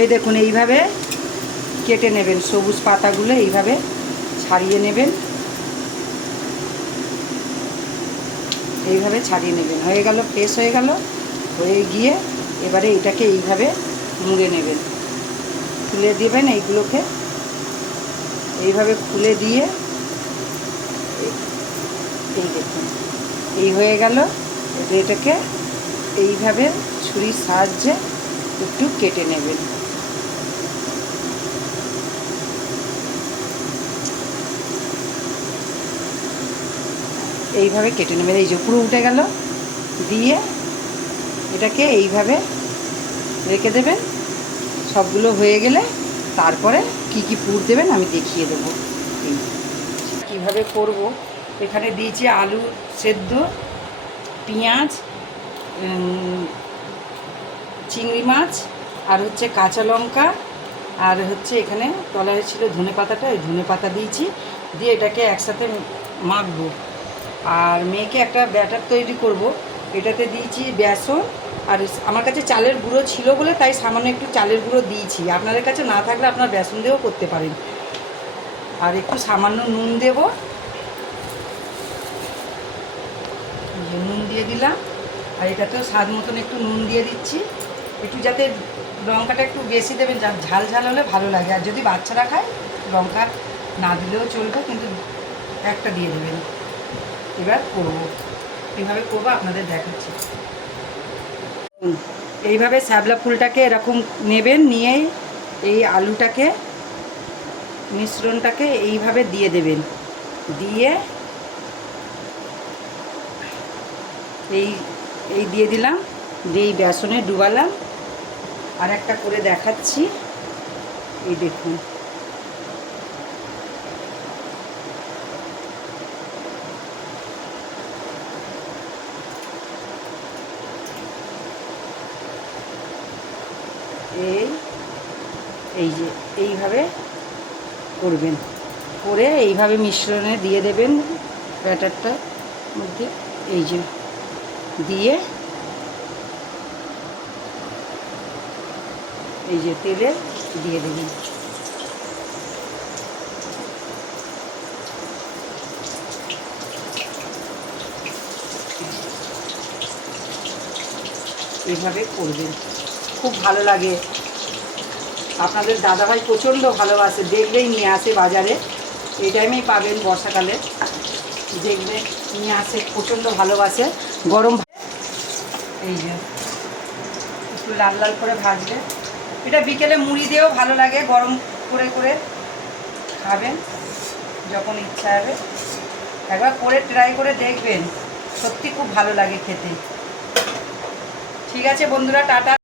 এই দেখুন এইভাবে কেটে নেবেন, সবুজ পাতাগুলো এইভাবে ছাড়িয়ে নেবেন, এইভাবে ছাড়িয়ে নেবেন। হয়ে গেল, ফ্রেশ হয়ে গেল। হয়ে গিয়ে এবারে এটাকে এইভাবে মুড়ে নেবেন, খুলে দেবেন এইগুলোকে, এইভাবে খুলে দিয়ে এই দেখুন এই হয়ে গেল। এটাকে এইভাবে ছুরির সাহায্যে একটু কেটে নেবেন। এইভাবে কেটে নেবেন, এই যে পুরো উঠে গেল। দিয়ে এটাকে এইভাবে রেখে দেবেন। সবগুলো হয়ে গেলে তারপরে কি কি পুর দেবেন আমি দেখিয়ে দেবো কীভাবে করব। এখানে দিয়েছি আলু সেদ্ধ, পেঁয়াজ, চিংড়ি মাছ, আর হচ্ছে কাঁচা লঙ্কা, আর হচ্ছে এখানে তলা হয়েছিল ধনে পাতাটা, ওই ধনে পাতা দিয়েছি। দিয়ে এটাকে একসাথে মাখবো। আর মেয়েকে একটা ব্যাটার তৈরি করব। এটাতে দিয়েছি বেসন, আর আমার কাছে চালের গুঁড়ো ছিল বলে তাই সামান্য একটু চালের গুঁড়ো দিয়েছি। আপনাদের কাছে না থাকলে আপনার বেসন দিয়েও করতে পারেন। আর একটু সামান্য নুন দেব, নুন দিয়ে দিলাম। আর এটাতেও স্বাদ মতন একটু নুন দিয়ে দিচ্ছি, একটু যাতে লঙ্কাটা একটু বেশি দেবেন, ঝাল ঝাল হলে ভালো লাগে। আর যদি বাচ্চারা খায় লঙ্কা না দিলেও চলবে, কিন্তু একটা দিয়ে দেবেন। এবার করবো, কীভাবে করবো আপনাদের দেখাচ্ছি। এইভাবে শ্যাবলা ফুলটাকে এরকম নেবেন, নিয়ে এই আলুটাকে মিশ্রণটাকে এইভাবে দিয়ে দেবেন। দিয়ে এই দিয়ে দিলাম, দিয়ে এই বেসনে ডুবালাম। আর একটা করে দেখাচ্ছি, এই দেখুন এই যে এইভাবে করবেন, করে এইভাবে মিশ্রণে দিয়ে দেবেন ব্যাটারটার মধ্যে। এই যে দিয়ে এই যে তেলে দিয়ে দেবেন। এইভাবে করবেন, খুব ভালো লাগে। আপনাদের দাদাভাই প্রচণ্ড ভালোবাসে, দেখলেই নিয়ে আসে বাজারে। এই টাইমেই পাবেন বর্ষাকালে, দেখবে নিয়ে আসে, প্রচণ্ড ভালোবাসে। গরম এই যে একটু লাল লাল করে ভাজলে এটা বিকেলে মুড়ি দিয়েও ভালো লাগে, গরম করে করে খাবেন যখন ইচ্ছা হবে। একবার করে ট্রাই করে দেখবেন, সত্যি খুব ভালো লাগে খেতে। ঠিক আছে বন্ধুরা, টাটা।